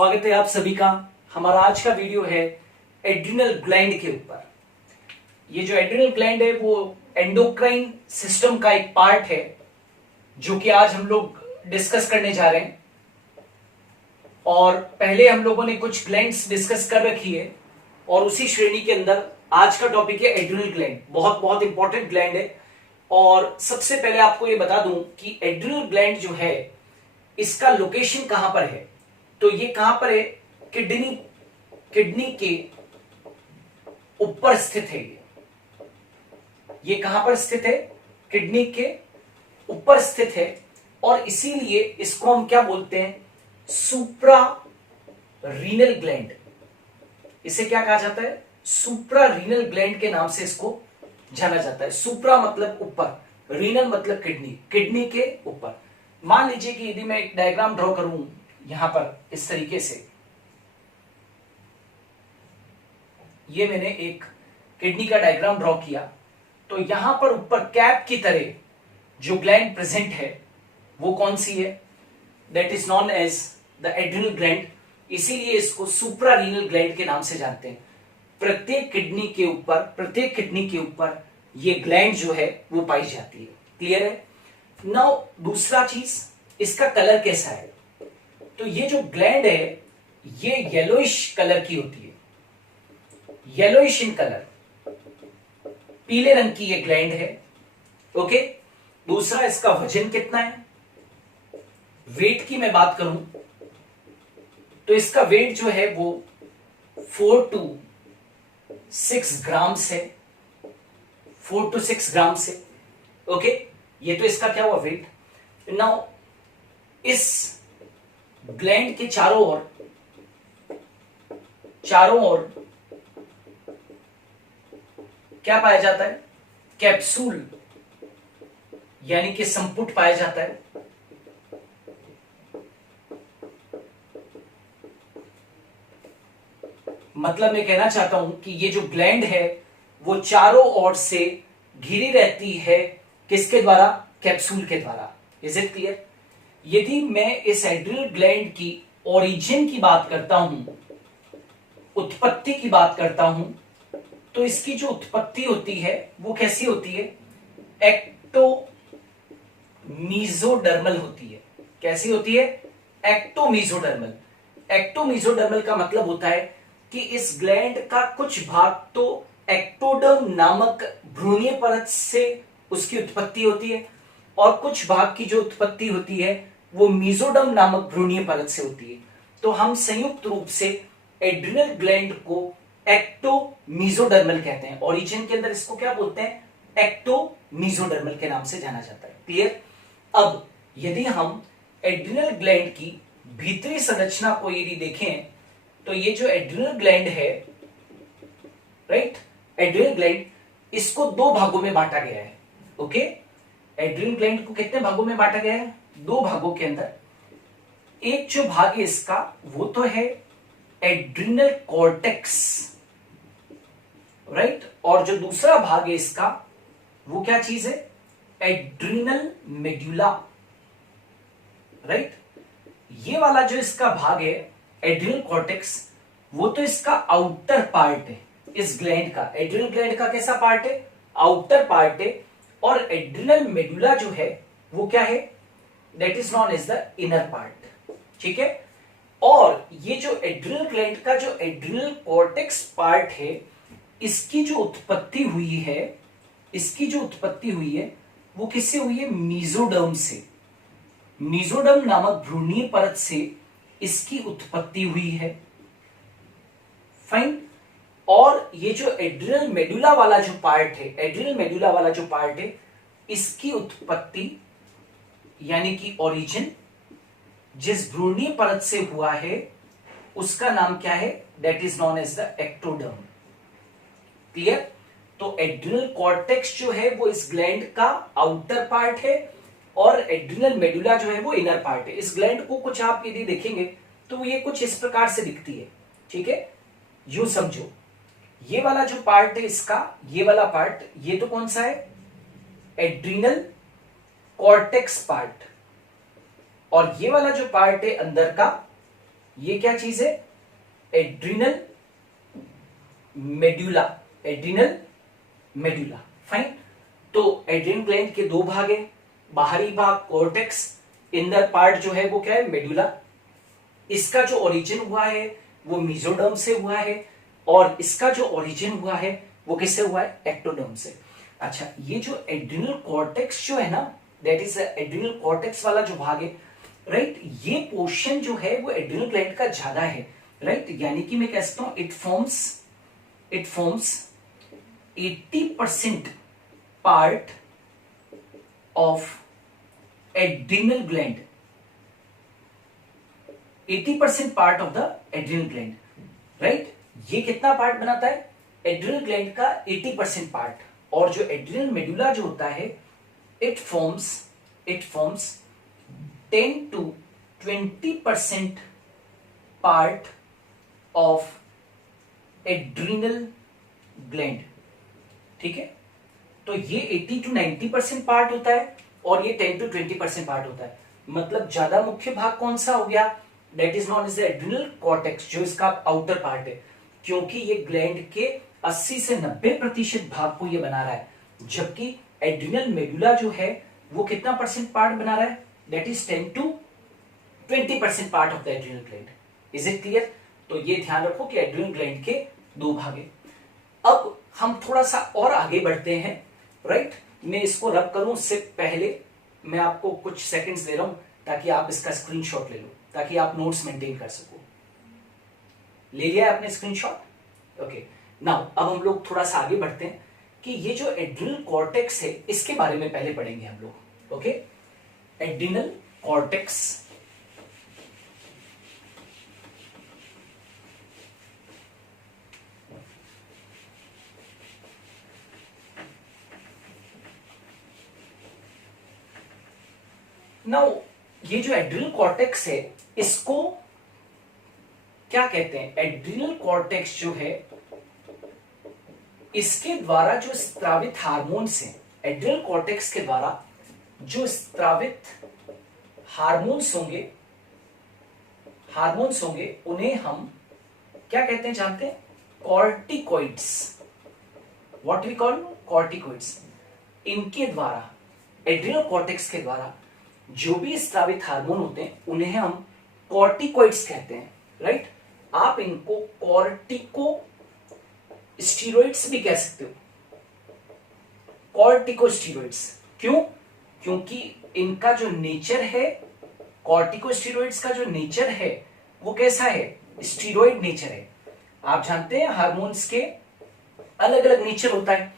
स्वागत है आप सभी का। हमारा आज का वीडियो है एड्रिनल ग्लैंड के ऊपर। ये जो एड्रिनल ग्लैंड है वो एंडोक्राइन सिस्टम का एक पार्ट है जो कि आज हम लोग डिस्कस करने जा रहे हैं। और पहले हम लोगों ने कुछ ग्लैंड्स डिस्कस कर रखी है और उसी श्रेणी के अंदर आज का टॉपिक है एड्रिनल ग्लैंड। बहुत बहुत इंपॉर्टेंट ग्लैंड है। और सबसे पहले आपको ये बता दूं कि एड्रिनल ग्लैंड जो है इसका लोकेशन कहां पर है। तो ये कहां पर है? किडनी के ऊपर स्थित है। ये कहां पर स्थित है? किडनी के ऊपर स्थित है। और इसीलिए इसको हम क्या बोलते हैं? Supra renal gland. इसे क्या कहा जाता है? सुप्रा रीनल ग्लैंड के नाम से इसको जाना जाता है। सुप्रा मतलब ऊपर, रीनल मतलब किडनी के ऊपर। मान लीजिए कि यदि मैं एक डायग्राम ड्रॉ करूं यहां पर इस तरीके से, ये मैंने एक किडनी का डायग्राम ड्रॉ किया, तो यहां पर ऊपर कैप की तरह जो ग्लैंड प्रेजेंट है वो कौन सी है? That is known as the adrenal gland. इसीलिए इसको सुप्रा रीनल ग्लैंड के नाम से जानते हैं। प्रत्येक किडनी के ऊपर ये ग्लैंड जो है वो पाई जाती है। क्लियर है? नाउ दूसरा चीज, इसका कलर कैसा है? तो ये जो ग्लैंड है ये येलोइश कलर की होती है, येलोइश इन कलर, पीले रंग की ये ग्लैंड है। ओके। दूसरा, इसका वजन कितना है? वेट की मैं बात करूं तो इसका वेट जो है वो 4 to 6 ग्राम्स है। 4 to 6 ग्राम्स है। ओके। ये तो इसका क्या हुआ? वेट। नाउ इस ग्लैंड के चारों ओर क्या पाया जाता है? कैप्सूल यानी कि संपुट पाया जाता है। मतलब मैं कहना चाहता हूं कि ये जो ग्लैंड है वो चारों ओर से घिरी रहती है। किसके द्वारा? कैप्सूल के द्वारा। Is it clear? यदि मैं इस एड्रिनल ग्लैंड की ओरिजिन की बात करता हूं, उत्पत्ति की बात करता हूं, तो इसकी जो उत्पत्ति होती है वो कैसी होती है? एक्टोमीजोडर्मल होती है। कैसी होती है? एक्टोमीजोडर्मल। एक्टोमीजोडर्मल का मतलब होता है कि इस ग्लैंड का कुछ भाग तो एक्टोडर्म नामक भ्रूणीय परत से उसकी उत्पत्ति होती है और कुछ भाग की जो उत्पत्ति होती है वो मीजोडर्म नामक भ्रूणीय परत से होती है। तो हम संयुक्त रूप से एड्रिनल ग्लैंड को एक्टोमीजोडर्मल कहते हैं। ओरिजिन के अंदर इसको क्या बोलते हैं? एक्टोमीजोडर्मल के नाम से जाना जाता है। क्लियर? अब यदि हम एड्रिनल ग्लैंड की भीतरी संरचना को यदि देखें तो ये जो एड्रिनल ग्लैंड है, राइट, एड्रिनल ग्लैंड, इसको 2 भागों में बांटा गया है। ओके। एड्रिनल ग्लैंड को कितने भागों में बांटा गया है? 2 भागों के अंदर। एक जो भाग है इसका वो तो है एड्रिनल कॉर्टेक्स, राइट, और जो दूसरा भाग है इसका वो क्या चीज है? Adrenal medulla, right. ये वाला जो इसका भाग है एड्रिनल कॉर्टेक्स, वो तो इसका आउटर पार्ट है इस ग्लैंड का। एड्रिनल ग्लैंड का कैसा पार्ट है? आउटर पार्ट है। और एड्रिनल मेडुला जो है वो क्या है? That is known as the inner part. ठीक है। और ये जो एड्रिनल ग्लैंड का जो एड्रिनल कॉर्टेक्स पार्ट है, इसकी जो उत्पत्ति हुई है वो किससे हुई है? मीजोडर्म से। मीजोडर्म नामक भ्रूणीय परत से इसकी उत्पत्ति हुई है। फाइन। और ये जो एड्रिनल मेडुला वाला जो पार्ट है, इसकी उत्पत्ति यानी कि ओरिजिन जिस भ्रूणीय परत से हुआ है उसका नाम क्या है? That is known as the ectoderm. Clear? तो एड्रिनल कॉर्टेक्स जो है वो इस ग्लैंड का आउटर पार्ट है और एड्रिनल मेडुला जो है वो इनर पार्ट है। इस ग्लैंड को कुछ आप यदि देखेंगे तो ये कुछ इस प्रकार से दिखती है। ठीक है। यूं समझो, ये वाला जो पार्ट है इसका, ये वाला पार्ट, ये तो कौन सा है? Adrenal cortex part. और ये वाला जो पार्ट है अंदर का, ये क्या चीज है? Adrenal medulla, adrenal medulla. Fine. तो एड्रिनल ग्लैंड के दो भाग है, बाहरी भाग कॉर्टेक्स, इनर पार्ट जो है वो क्या है? मेडुला। इसका जो ओरिजिन हुआ है वो मेसोडर्म से हुआ है, और इसका जो ओरिजिन हुआ है वो किससे हुआ है? एक्टोडर्म से। अच्छा, ये जो एड्रिनल कॉर्टेक्स जो है ना, दैट इज एड्रिनल कॉर्टेक्स वाला जो भाग है, राइट, ये पोर्शन जो है वो एड्रिनल ग्लैंड का ज्यादा है, राइट। यानी कि मैं कह सकता हूं it forms 80% part of adrenal gland, 80% part of the adrenal gland, right. ये कितना पार्ट बनाता है? एड्रिनल ग्लैंड का 80% पार्ट। और जो एड्रिनल मेडुला जो होता है, it forms 10 to 20% part of adrenal gland, ठीक है। तो ये 80 to 90% पार्ट होता है, और ये 10 to 20% पार्ट होता है। मतलब ज्यादा मुख्य भाग कौन सा हो गया? That is known as the adrenal cortex, जो इसका आउटर पार्ट है, क्योंकि ये ग्लैंड के 80 से 90% भाग को ये बना रहा है, जबकि एड्रिनल मेडुला जो है वो कितना परसेंट पार्ट बना रहा है? That is 10 to 20% part of the adrenal gland. Is it clear? तो ये ध्यान रखो कि एड्रिनल ग्लैंड के दो भाग है। अब हम थोड़ा सा और आगे बढ़ते हैं, राइट। मैं इसको रब करूं उससे पहले मैं आपको कुछ सेकंड्स दे रहा हूं, ताकि आप इसका स्क्रीनशॉट ले लो, ताकि आप नोट्स मेंटेन कर सको। ले लिया है आपने स्क्रीनशॉट? ओके। नाउ अब हम लोग थोड़ा सा आगे बढ़ते हैं कि ये जो एड्रिनल कॉर्टेक्स है इसके बारे में पहले पढ़ेंगे हम लोग। Okay, adrenal cortex. नाउ ये जो एड्रिनल कॉर्टेक्स है इसको क्या कहते हैं? एड्रिनल कॉर्टेक्स जो है इसके द्वारा जो स्त्रावित हार्मोन्स हैं, एड्रिनल कॉर्टेक्स के द्वारा जो स्त्रावित हार्मोन्स होंगे उन्हें हम क्या कहते हैं जानते हैं? Corticoids. What we call? Corticoids. इनके द्वारा, एड्रिनल कॉर्टेक्स के द्वारा जो भी स्त्रावित हार्मोन होते हैं उन्हें हम कॉर्टिकॉइड्स कहते हैं, राइट। आप इनको कॉर्टिको स्टीरॉइड्स भी कह सकते हो, कॉर्टिकोस्टीरॉइड्स। क्यों? क्योंकि इनका जो नेचर है, कॉर्टिकोस्टीरॉइड्स का जो नेचर है वो कैसा है? स्टीरॉइड नेचर है। आप जानते हैं हार्मोन्स के अलग अलग नेचर होता है,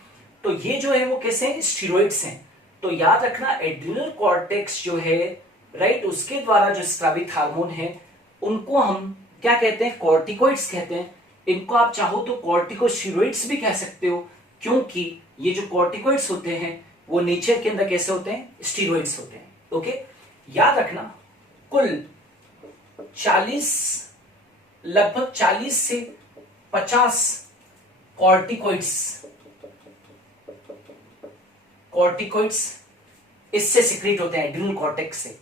तो ये जो है वो कैसे हैं? स्टीरॉइड्स हैं। तो याद रखना, एड्रिनल कॉर्टेक्स जो है, राइट, उसके द्वारा जो स्रावित हार्मोन है उनको हम क्या कहते हैं? कॉर्टिकॉइड्स कहते हैं। इनको आप चाहो तो कॉर्टिकोस्टीरॉइड्स भी कह सकते हो, क्योंकि ये जो कॉर्टिकॉइड्स होते हैं वो नेचर के अंदर कैसे होते हैं? स्टीरॉइड्स होते हैं। ओके, याद रखना, कुल लगभग 40 से 50 कॉर्टिकॉइड्स इससे सिक्रीट होते हैं, एड्रिनल कॉर्टेक्स से।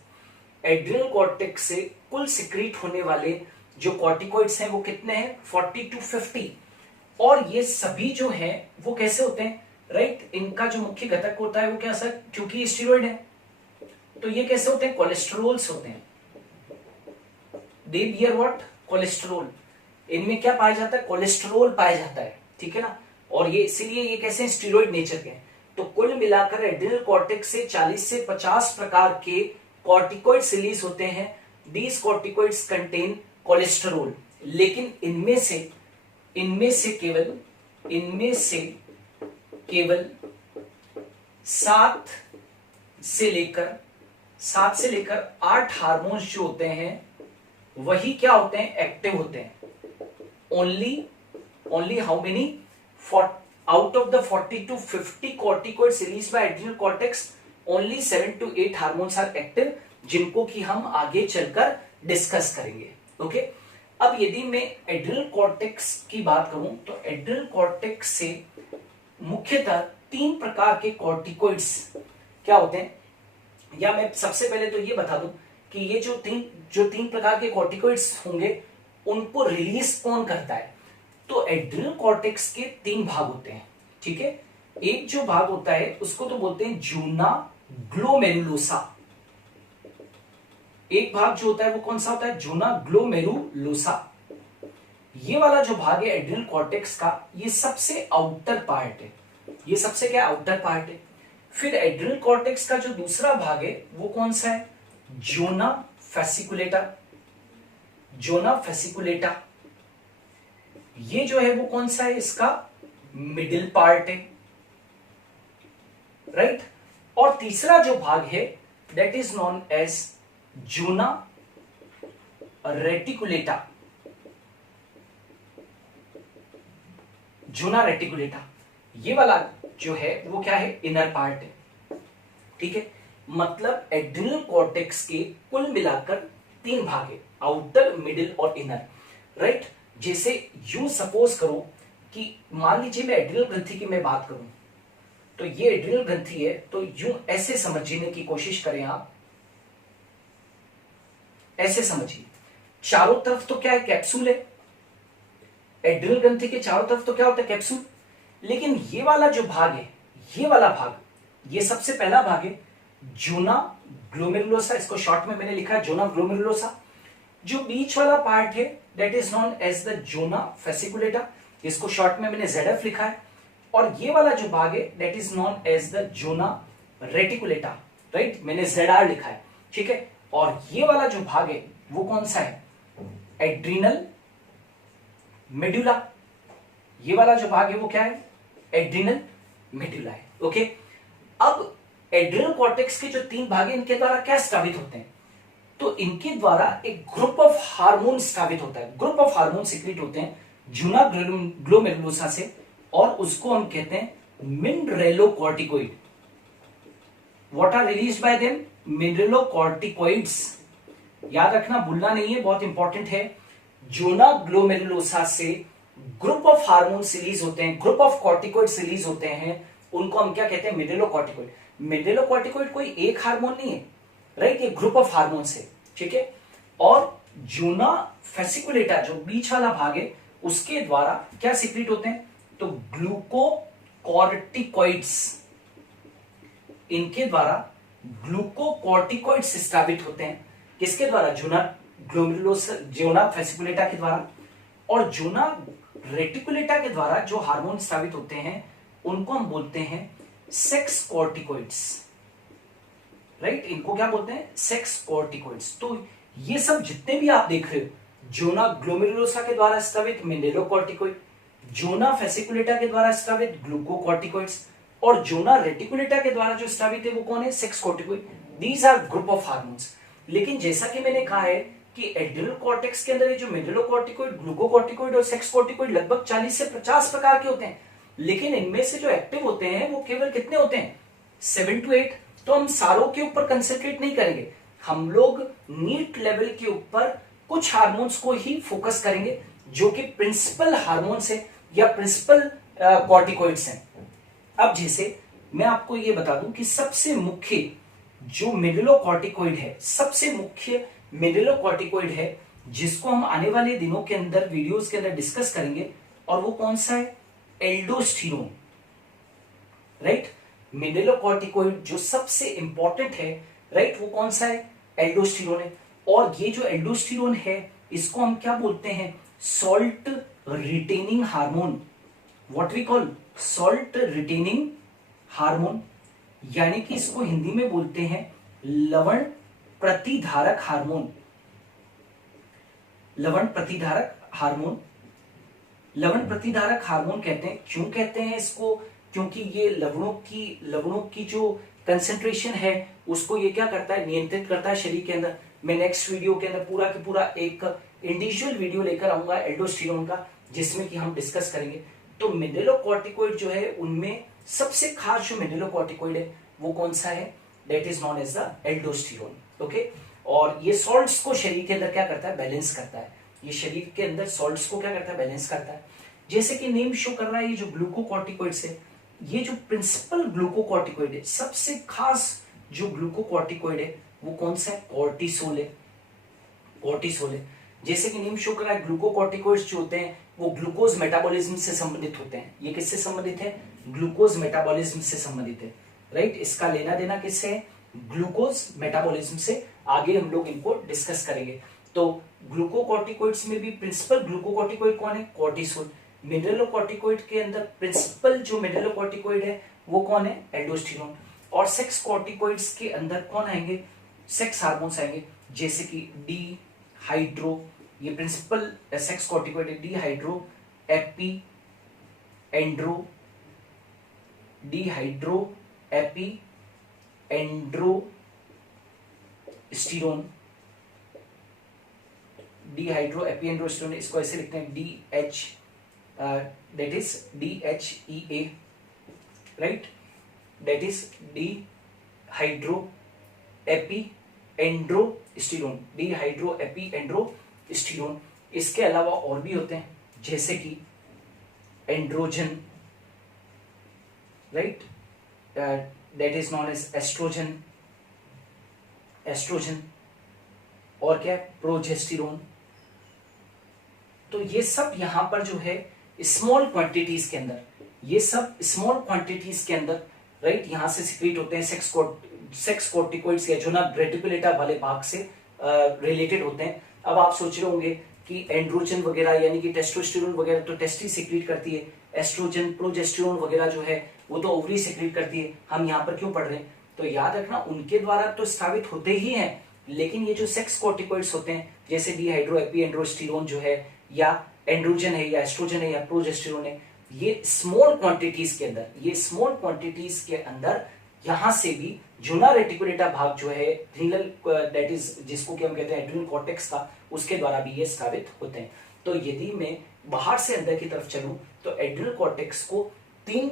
एड्रिनल कॉर्टेक्स से कुल सिक्रीट होने वाले जो कॉर्टिकॉइड्स हैं वो कितने हैं? 40 to 50। और ये सभी जो हैं वो कैसे होते हैं? राइट, इनका जो मुख्य घटक होता है वो क्या सर? क्योंकि स्टीरॉइड है, तो ये कैसे होते हैं? कोलेस्ट्रोल्स होते हैं। दे बियर व्हाट? कोलेस्ट्रोल। इनमें क्या पाया जाता है? कोलेस्ट्रोल पाया जाता है, ठीक है ना। और ये इसीलिए ये कैसे स्टीरॉइड नेचर के हैं। तो कुल मिलाकर एड्रिनल कॉर्टेक्स से 40 से 50 प्रकार के कॉर्टिकॉइड्स रिलीज होते हैं। दीज कॉर्टिकॉइड्स कंटेन कोलेस्ट्रोल, लेकिन इनमें से केवल 7 से लेकर 8 हार्मोन्स जो होते हैं वही क्या होते हैं? एक्टिव होते हैं। Only how many? Out of the 40 to 50 corticoids released by adrenal cortex, only 7 to 8 hormones are active, जिनको कि हम आगे चलकर डिस्कस करेंगे। ओके, अब यदि मैं एड्रिनल कॉर्टेक्स की बात करूं तो एड्रिनल कॉर्टेक्स से मुख्यतः 3 प्रकार के कॉर्टिकॉइड्स क्या होते हैं, या मैं सबसे पहले तो ये बता दूं कि ये जो तीन प्रकार के कॉर्टिकॉइड्स होंगे उनको रिलीज कौन करता है? तो एड्रिनल कॉर्टेक्स के 3 भाग होते हैं, ठीक है। एक जो भाग होता है उसको तो बोलते हैं जूना ग्लोमेरुलोसा। एक भाग जो होता है वो कौन सा होता है? जूना ग्लोमेरुलोसा। ये वाला जो भाग है एड्रिनल कॉर्टेक्स का, ये सबसे आउटर पार्ट है। ये सबसे क्या आउटर पार्ट है। फिर एड्रिनल कॉर्टेक्स का जो दूसरा भाग है वो कौन सा है? Zona fasciculata. जोना फेसिकुलेटा ये जो है वो कौन सा है? इसका मिडिल पार्ट है, राइट। और तीसरा जो भाग है that is known as zona reticulata. Zona reticulata ये वाला जो है वो क्या है? इनर पार्ट है, ठीक है। मतलब एड्रिनल कॉर्टेक्स के कुल मिलाकर 3 भाग है, आउटर, मिडिल और इनर, राइट। जैसे यूं सपोज करो कि मान लीजिए मैं एड्रिनल ग्रंथि की मैं बात करूं, तो ये एड्रिनल ग्रंथि है, तो यूं ऐसे समझने की कोशिश करें आप, ऐसे समझिए। चारों तरफ तो क्या है? कैप्सूल है। एड्रिनल ग्रंथि के चारों तरफ तो क्या होता है? कैप्सूल। लेकिन ये वाला जो भाग है, ये वाला भाग, ये सबसे पहला भाग है जोना ग्लोमेरुलोसा। इसको शॉर्ट में मैंने लिखा है जोना ग्लोमेरुलोसा। जो बीच वाला पार्ट है that is known as the zona fasciculata. इसको शॉर्ट में मैंने ZF लिखा है। और ये वाला जो भाग है that is known as the zona reticulata, right. मैंने ZR लिखा है, ठीक है। और ये वाला जो भाग है वो कौन सा है? Adrenal medulla. ये वाला जो भाग है वो क्या है? एड्रिनल मेडुला है, ओके। अब एड्रिनल कॉर्टेक्स के जो 3 भाग है इनके द्वारा क्या स्रावित होते हैं? तो इनके द्वारा एक ग्रुप ऑफ हार्मोन स्रावित होता है। ग्रुप ऑफ हार्मोन सिक्रीट होते हैं जूना ग्लोमेरुलोसा से, और उसको हम कहते हैं mineralocorticoid. What are released by them? Mineralocorticoids. याद रखना, भूलना नहीं है, बहुत इंपॉर्टेंट है। जोना ग्लोमेरुलोसा से ग्रुप ऑफ हार्मोन रिलीज होते हैं, ग्रुप ऑफ कॉर्टिकोइड्स रिलीज होते हैं, उनको हम क्या कहते हैं? मिनरेलोकॉर्टिकोइड। मिनरेलोकॉर्टिकोइड कोई एक हार्मोन नहीं है, राइट। ये ग्रुप ऑफ हार्मोन है, ठीक है। और जूना फेसिकुलेटा जो बीच वाला भाग है उसके द्वारा क्या सिक्रीट होते हैं? तो ग्लूकोकॉर्टिकोइड्स। इनके द्वारा ग्लूकोकॉर्टिकोइड्स स्रावित होते हैं। किसके द्वारा? जोना ग्लोमेरुलोसा, जोना फेसिकुलेटा के द्वारा। और जोना रेटिकुलेटा के द्वारा जो हार्मोन स्रावित होते हैं उनको हम बोलते हैं सेक्स कॉर्टिकोइड्स, राइट। इनको क्या बोलते हैं? Sex corticoids. तो ये सब जितने भी आप देख रहे हो, जोना ग्लोमेरुलोसा के द्वारा स्रावित मिनरेलोकॉर्टिकोइड, जोना फेसिकुलेटा के द्वारा स्रावित ग्लूकोकॉर्टिकोइड्स, और जोना रेटिकुलेटा के द्वारा जो स्रावित है वो कौन है? Sex corticoid. These are group of hormones. लेकिन जैसा कि मैंने कहा है कि एड्रिनल कॉर्टेक्स के अंदर ये जो मिनरेलोकॉर्टिकोइड, ग्लूकोकॉर्टिकोइड और सेक्स कॉर्टिकोइड लगभग 40 से 50 प्रकार के होते हैं। लेकिन इनमें से जो एक्टिव होते हैं वो केवल कितने होते हैं? 7 to 8। तो हम सारों के ऊपर कंसेंट्रेट नहीं करेंगे, हम लोग नीट लेवल के ऊपर कुछ हार्मोन्स को ही फोकस करेंगे जो कि प्रिंसिपल हार्मोन्स है या प्रिंसिपल कॉर्टिकोइड्स हैं। अब जैसे मैं आपको ये बता दूं कि सबसे मुख्य जो मिनरेलोकॉर्टिकोइड है, सबसे मुख्य मिनरेलोकॉर्टिकोइड है जिसको हम आने वाले दिनों के अंदर वीडियोस के अंदर डिस्कस करेंगे, और वो कौन सा है? Aldosterone, right. मिनरेलोकॉर्टिकोइड जो सबसे इंपॉर्टेंट है, राइट, वो कौन सा है? एल्डोस्टेरोन है। और ये जो एल्डोस्टेरोन है इसको हम क्या बोलते हैं? Salt retaining hormone. What we call? Salt retaining hormone, यानी कि इसको हिंदी में बोलते हैं लवण प्रतिधारक हार्मोन। लवण प्रतिधारक हार्मोन, लवण प्रतिधारक हार्मोन कहते हैं। क्यों कहते हैं इसको? क्योंकि ये लवणों की जो कंसेंट्रेशन है उसको ये क्या करता है? नियंत्रित करता है शरीर के अंदर। मैं नेक्स्ट वीडियो के अंदर पूरा के पूरा एक इंडिविजुअल वीडियो लेकर आऊंगा एल्डोस्टेरोन का, जिसमें कि हम डिस्कस करेंगे। तो मिनरेलोकॉर्टिकोइड जो है उनमें सबसे खास जो मिनरेलोकॉर्टिकोइड है वो कौन सा है? That is known as the aldosterone, okay. और ये सॉल्ट्स को शरीर के अंदर क्या करता है? बैलेंस करता है। ये शरीर के अंदर सॉल्ट्स को क्या करता है? बैलेंस करता है। जैसे कि नेम शो कर रहा है, ये जो ग्लूकोकॉर्टिकोइड्स है, ये जो प्रिंसिपल ग्लूकोकॉर्टिकोइड है, सबसे खास जो ग्लूकोकॉर्टिकोइड है वो कौन सा है? कॉर्टिसोल है। कॉर्टिसोल है। जैसे कि नेम शो कर रहा है, ग्लूकोकॉर्टिकॉइड्स जो होते हैं वो ग्लूकोज मेटाबॉलिज्म से संबंधित होते हैं। ये किससे संबंधित है? ग्लूकोज मेटाबॉलिज्म से संबंधित है, राइट। इसका लेना देना किससे है? ग्लूकोज मेटाबॉलिज्म से। आगे हम लोग इनको डिस्कस करेंगे। तो ग्लूकोकॉर्टिकॉइड्स में भी प्रिंसिपल ग्लूकोकॉर्टिकॉइड कौन है? कॉर्टिसोल। मिनरलोकॉर्टिकॉइड के अंदर प्रिंसिपल जो मिनरलोकॉर्टिकॉइड है वो कौन है? एल्डोस्टेरोन। और सेक्स कॉर्टिकॉइड्स के अंदर कौन आएंगे? सेक्स हार्मोन्स आएंगे, जैसे कि डी हाइड्रो, ये प्रिंसिपल सेक्स कॉर्टिकॉइड है, dehydroepiandro, dehydroepiandrosterone, dehydroepiandrosterone, इसको ऐसे लिखते हैं D H, that is DHEA, right, that is dehydroepiandrosterone, dehydroepiandrosterone. इसके अलावा और भी होते हैं, जैसे कि androgen, right, that is known as estrogen, estrogen, और क्या है? प्रोजेस्टेरोन। तो ये सब यहां पर जो है स्मॉल क्वांटिटीज के अंदर, ये सब स्मॉल क्वांटिटीज के अंदर, राइट, यहां से सिक्रीट होते हैं। सेक्स कॉर्टिकॉइड्स या जो ना रेटिकुलेटा वाले भाग से रिलेटेड होते हैं। अब आप सोच रहे होंगे कि एंड्रोजन वगैरह यानी कि टेस्टोस्टेरोन वगैरह तो टेस्टिस सिक्रीट करती है, एस्ट्रोजन प्रोजेस्टेरोन वगैरह जो है वो तो ओवरी सिक्रीट करती है, हम यहाँ पर क्यों पढ़ रहे हैं? तो याद रखना उनके द्वारा तो स्रावित होते ही हैं, लेकिन ये जो सेक्स कॉर्टिकॉइड्स होते हैं जैसे डीहाइड्रो एपी एंड्रोस्टेरोन जो है, या एंड्रोजन है, या एस्ट्रोजन है, या प्रोजेस्टेरोन है, ये स्मॉल क्वांटिटीज के अंदर, ये स्मॉल क्वांटिटीज के अंदर यहां से भी जूना रेटिकुलेटा भाग जो है रीनल, दैट इज जिसको कि हम कहते हैं एड्रिनल कॉर्टेक्स का, उसके द्वारा भी ये स्रावित होते हैं। तो यदि मैं बाहर से अंदर की तरफ चलूं तो एड्रिनल कॉर्टेक्स को 3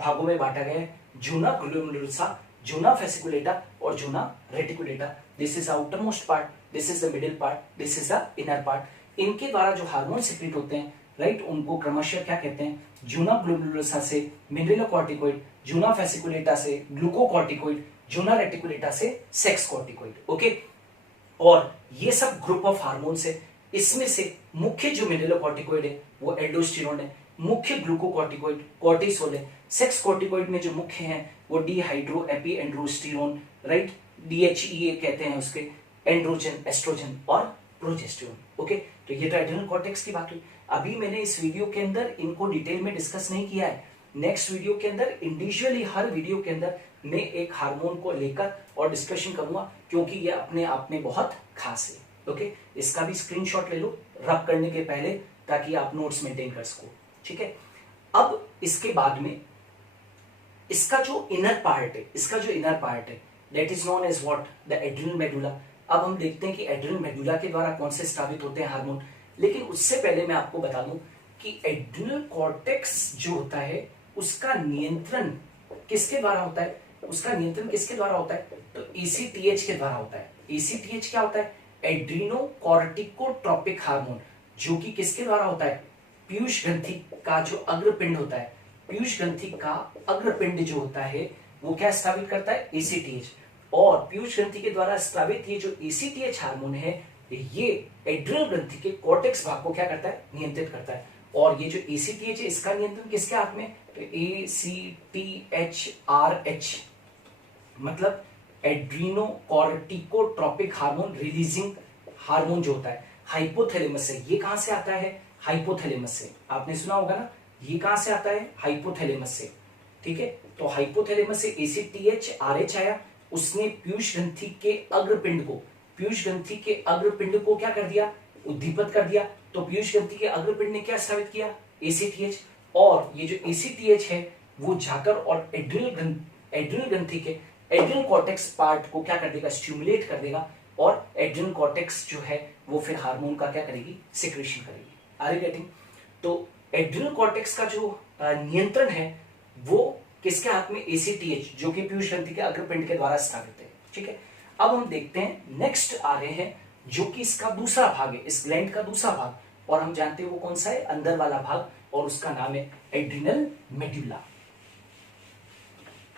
भागों में बांटा गया है, जूना ग्लोमेरुलसा, जूना फेसिकुलेटा और zona reticulata. This is outer most part, this is the middle part, this is the inner part. इनके द्वारा जो हार्मोन सिक्रीट होते हैं, राइट, उनको क्रमशः क्या कहते हैं? जूना ग्लोमेरुलसा से मिनरलोकॉर्टिकॉइड, जूना फेसिकुलेटा से ग्लूकोकॉर्टिकॉइड, जूना रेटिकुलेटा से सेक्स कॉर्टिकॉइड। ओके, और ये सब ग्रुप ऑफ हार्मोन्स है। इसमें से मुख्य जो मिनरलोकॉर्टिकॉइड है वो एल्डोस्टेरोन है, मुख्य ग्लूकोकॉर्टिकॉइड कॉर्टिसोल है, सेक्स कॉर्टिकॉइड में जो मुख्य हैं वो D hydro AP androsterone, right, DHEA कहते हैं उसके, एंड्रोजन, एस्ट्रोजन और प्रोजेस्टेरोन। ओके, तो ये तो एड्रिनल कॉर्टेक्स की बात हुई। अभी मैंने इस वीडियो के अंदर इनको डिटेल में डिस्कस नहीं किया है। नेक्स्ट वीडियो के अंदर इंडिविजुअली हर वीडियो के अंदर मैं एक हार्मोन को लेकर और डिस्कशन करूंगा, क्योंकि ये अपने आप में बहुत खास है। ओके, इसका भी स्क्रीनशॉट ले लो रब करने के पहले, ताकि आप नोट्स मेंटेन कर सको। ठीक है, अब इसके बाद में इसका जो इनर पार्ट है, इसका जो इनर पार्ट है that is known as what? The adrenal medulla. अब हम देखते हैं कि एड्रिनल मेडुला के द्वारा कौन से स्रावित होते हैं हार्मोन। लेकिन उससे पहले मैं आपको बता दूं कि एड्रिनल कॉर्टेक्स जो होता है उसका नियंत्रण किसके द्वारा होता है? उसका नियंत्रण किसके द्वारा होता है? तो ECTH के द्वारा होता है। ECTH क्या होता है? एड्रिनो कॉर्टिकोट्रोपिक हार्मोन, जो कि किसके द्वारा होता है? पीयूष ग्रंथि का जो अग्रपिंड होता है, पीयूष ग्रंथि का अग्रपिंड जो होता है वो क्या स्रावित करता है? ECTH। और पीयूष ग्रंथि के द्वारा स्रावित ये जो ECTH हार्मोन है ये एड्रिनल ग्रंथि के कॉर्टेक्स भाग को क्या करता है? नियंत्रित करता है। और ये जो ECTH है इसका नियंत्रण किसके हाथ में? तो ACTHRH, मतलब एड्रिनो कॉर्टिकोट्रोपिक हार्मोन रिलीजिंग हार्मोन जो होता है हाइपोथैलेमस से। ये कहां से आता है? हाइपोथैलेमस से। आपने सुना होगा ना, ये कहां से आता है? हाइपोथैलेमस से। ठीक है, तो हाइपोथैलेमस से ACTHRH आया, उसने पीयूष ग्रंथि के अग्रपिंड को, पीयूष ग्रंथि के अग्रपिंड को क्या कर दिया? उद्दीपित कर दिया। तो पीयूष ग्रंथि के अग्रपिंड ने क्या स्रावित किया? ACTH। और ये जो ACTH है वो जाकर और एड्रिनल ग्रंथि के एड्रिनल कॉर्टेक्स पार्ट को क्या कर देगा? स्टिमुलेट कर देगा। और एड्रिनल कॉर्टेक्स जो है वो फिर हार्मोन का क्या करेगी? सिक्रेशन करेगी। Are you getting? तो एड्रिनल कॉर्टेक्स का जो नियंत्रण है वो किसके हाथ में? ACTH, जो कि पीयूष ग्रंथि के अग्रपिंड के द्वारा स्रावित है। ठीक है, अब हम देखते हैं नेक्स्ट आ रहे हैं जो कि इसका दूसरा भाग है, इस ग्लैंड का दूसरा भाग, और हम जानते हैं वो कौन सा है? अंदर वाला भाग, और उसका नाम है एड्रिनल मेडुला।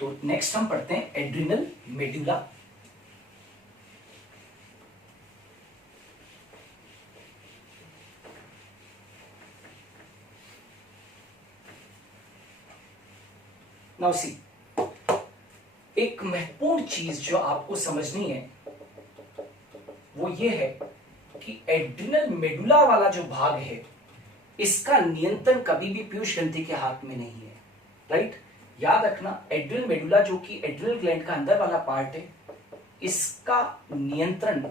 तो नेक्स्ट हम पढ़ते हैं एड्रिनल मेडुला। नाउ सी, एक महत्वपूर्ण चीज जो आपको समझनी है वो ये है कि एड्रिनल मेडुला वाला जो भाग है इसका नियंत्रण कभी भी पीयूष ग्रंथि के हाथ में नहीं है, राइट। याद रखना, एड्रिनल मेडुला जो कि एड्रिनल ग्लैंड का अंदर वाला पार्ट है, इसका नियंत्रण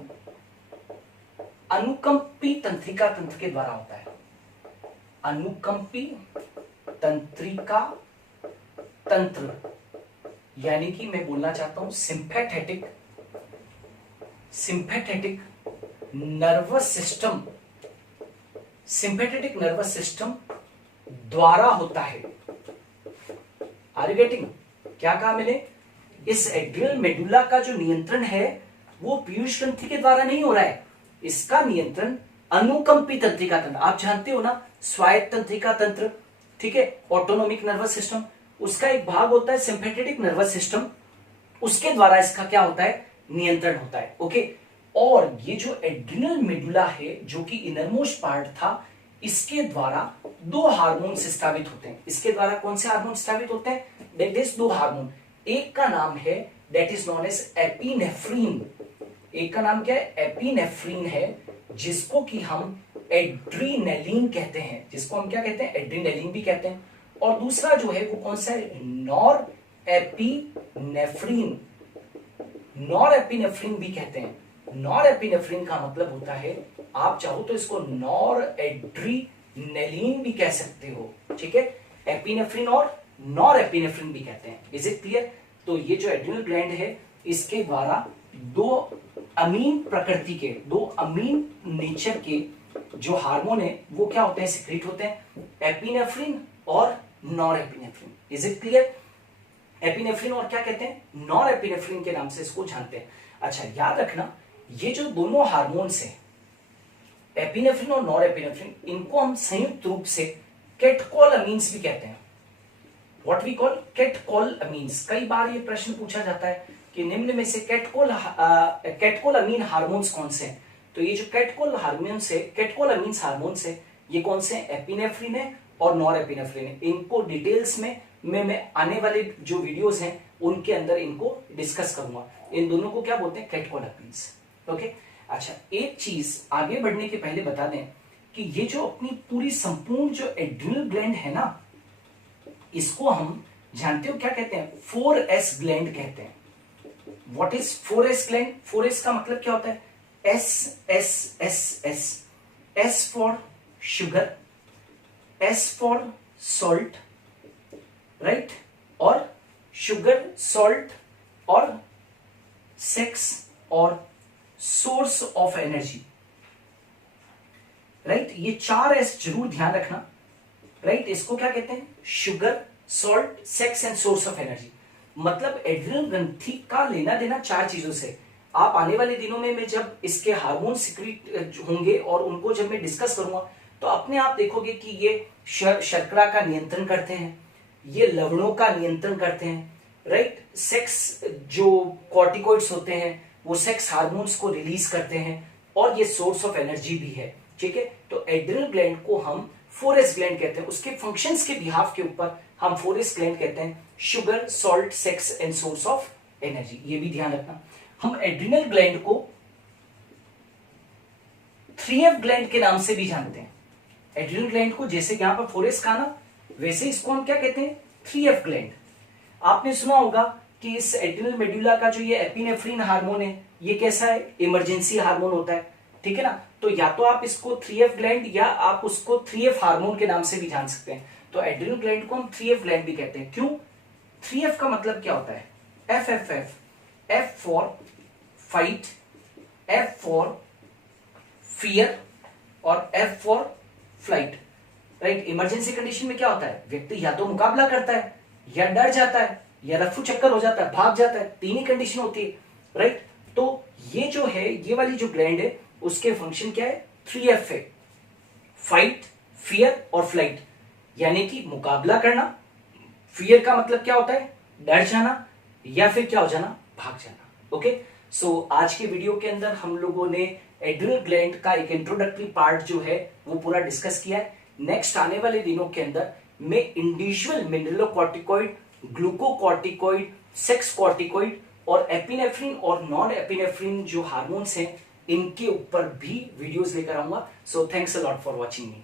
अनुकंपी तंत्रिका तंत्र के द्वारा होता है। अनुकंपी तंत्रिका तंत्र, यानी कि मैं बोलना चाहता हूं सिंपैथेटिक नर्वस सिस्टम द्वारा होता है। Are you getting? क्या कहा मैंने? इस एड्रिनल मेडुला का जो नियंत्रण है वो पीयूष ग्रंथि के द्वारा नहीं हो रहा है, इसका नियंत्रण अनुकंपी तंत्रिका तंत्र, आप जानते हो ना, स्वायत्त तंत्रिका तंत्र, ठीक है, ऑटोनोमिक नर्वस सिस्टम, उसका एक भाग होता है सिंपैथेटिक नर्वस सिस्टम, उसके द्वारा इसका क्या होता है? नियंत्रण होता है। ओके, और ये जो एड्रिनल मेडुला है जो कि इनरमोस्ट पार्ट था, इसके द्वारा दो हार्मोन्स स्रावित होते हैं। इसके द्वारा कौन से हार्मोन स्रावित होते हैं? दैट इज दो हार्मोन, एक का नाम है that is known as epinephrine. एक का नाम क्या है? एपिनेफ्रीन है, जिसको कि हम एड्रीनेलिन कहते हैं, जिसको हम क्या कहते हैं? एड्रीनेलिन भी कहते हैं। और दूसरा जो है वो कौन सा है? नॉर एपिनेफ्रीन भी कहते हैं। नॉर एपिनेफ्रीन का मतलब होता है, आप चाहो तो इसको नॉर एड्रीनेलिन भी कह सकते हो, ठीक है, एपिनेफ्रीन और नॉर एपिनेफ्रीन भी कहते हैं। Is it clear? तो ये जो एड्रिनल ग्लैंड है इसके द्वारा दो अमीन प्रकृति के, दो अमीन नेचर के जो हार्मोन है वो क्या होते हैं? सिक्रीट होते हैं, एपिनेफ्रिन और nor epinephrine. Is it clear? Epinephrine और क्या कहते हैं? नॉर एपिनेफ्रिन के नाम से इसको जानते हैं। अच्छा, याद रखना, ये जो दोनों हार्मोन्स हैं, एपिनेफ्रिन और नॉर एपिनेफ्रिन, इनको हम संयुक्त रूप से कैटकोलअमीन्स भी कहते हैं। What we call catecholamines. कई बार ये प्रश्न पूछा जाता है कि निम्न में से कैटकोलअमीन हार्मोन्स कौन से हैं? तो ये जो कैटकोलअमीन्स हार्मोन्स है, ये कौन से हैं? एपिनेफ्रिन है और नॉर एपिनेफ्रिन है। इनको डिटेल्स में मैं आने वाले जो वीडियोस हैं उनके अंदर इनको डिस्कस करूंगा। इन दोनों को क्या बोलते हैं? कैटकोलअमीन्स। ओके, अच्छा, एक चीज आगे बढ़ने के पहले बता दें कि ये जो अपनी पूरी संपूर्ण जो एड्रिनल ग्लैंड है ना, इसको हम जानते हो क्या कहते हैं? 4S ग्लैंड कहते हैं। What is 4S gland? 4S का मतलब क्या होता है? S for sugar, S for salt, right, और शुगर, सॉल्ट और सेक्स और सोर्स ऑफ एनर्जी, राइट। ये 4S जरूर ध्यान रखना, राइट। इसको क्या कहते हैं? Sugar, salt, sex and source of energy. मतलब एड्रिनल ग्रंथि का लेना देना 4 चीजों से। आप आने वाले दिनों में मैं जब इसके हार्मोन सिक्रीट होंगे और उनको जब मैं डिस्कस करूंगा तो अपने आप देखोगे कि ये शर्करा का नियंत्रण करते हैं, ये लवणों का नियंत्रण करते हैं, राइट। सेक्स जो कॉर्टिकॉइड्स होते हैं वो सेक्स हार्मोन्स को रिलीज करते हैं, और ये सोर्स ऑफ एनर्जी भी है, ठीक है। तो एड्रिनल ग्लैंड को हम 4S ग्लैंड कहते हैं। उसके फंक्शंस के बिहाफ के ऊपर हम 4S ग्लैंड कहते हैं, sugar, salt, sex and source of energy. ये भी ध्यान रखना। हम एड्रिनल ग्लैंड को 3F ग्लैंड के नाम से भी जानते हैं। एड्रिनल ग्लैंड को जैसे यहां पर 4S का ना, वैसे इसको हम क्या कहते हैं? 3F gland. आपने सुना होगा कि इस एड्रिनल मेडुला का जो ये एपिनेफ्रिन हार्मोन है, ये कैसा है? इमरजेंसी हार्मोन होता है, ठीक है ना। तो या तो आप इसको 3F ग्लैंड या आप उसको 3F हार्मोन के नाम से भी जान सकते हैं। तो एड्रिनल ग्लैंड को हम 3F ग्लैंड भी कहते हैं। क्यों? 3F का मतलब क्या होता है? F for fight, F for fear और F for flight, right. Emergency condition में क्या होता है? व्यक्ति या तो मुकाबला करता है, या डर जाता है, या रफू चक्कर हो जाता है, भाग जाता है। तीन ही कंडीशन होती है, राइट। तो ये जो है, ये वाली जो ग्लैंड है, उसके फंक्शन क्या है? 3F है, फाइट, फियर और फ्लाइट, यानी कि मुकाबला करना। फियर का मतलब क्या होता है? डर जाना, या फिर क्या हो जाना? भाग जाना। ओके, सो आज के वीडियो के अंदर हम लोगों ने एड्रिनल ग्लैंड का एक इंट्रोडक्टरी पार्ट जो है वो पूरा डिस्कस किया है। नेक्स्ट आने वाले दिनों के अंदर मैं individual mineralocorticoid glucocorticoid, sex corticoid और एपिनेफ्रिन और नॉन एपिनेफ्रिन जो हार्मोन्स हैं इनके ऊपर भी वीडियोस लेकर आऊंगा। So thanks a lot for watching me.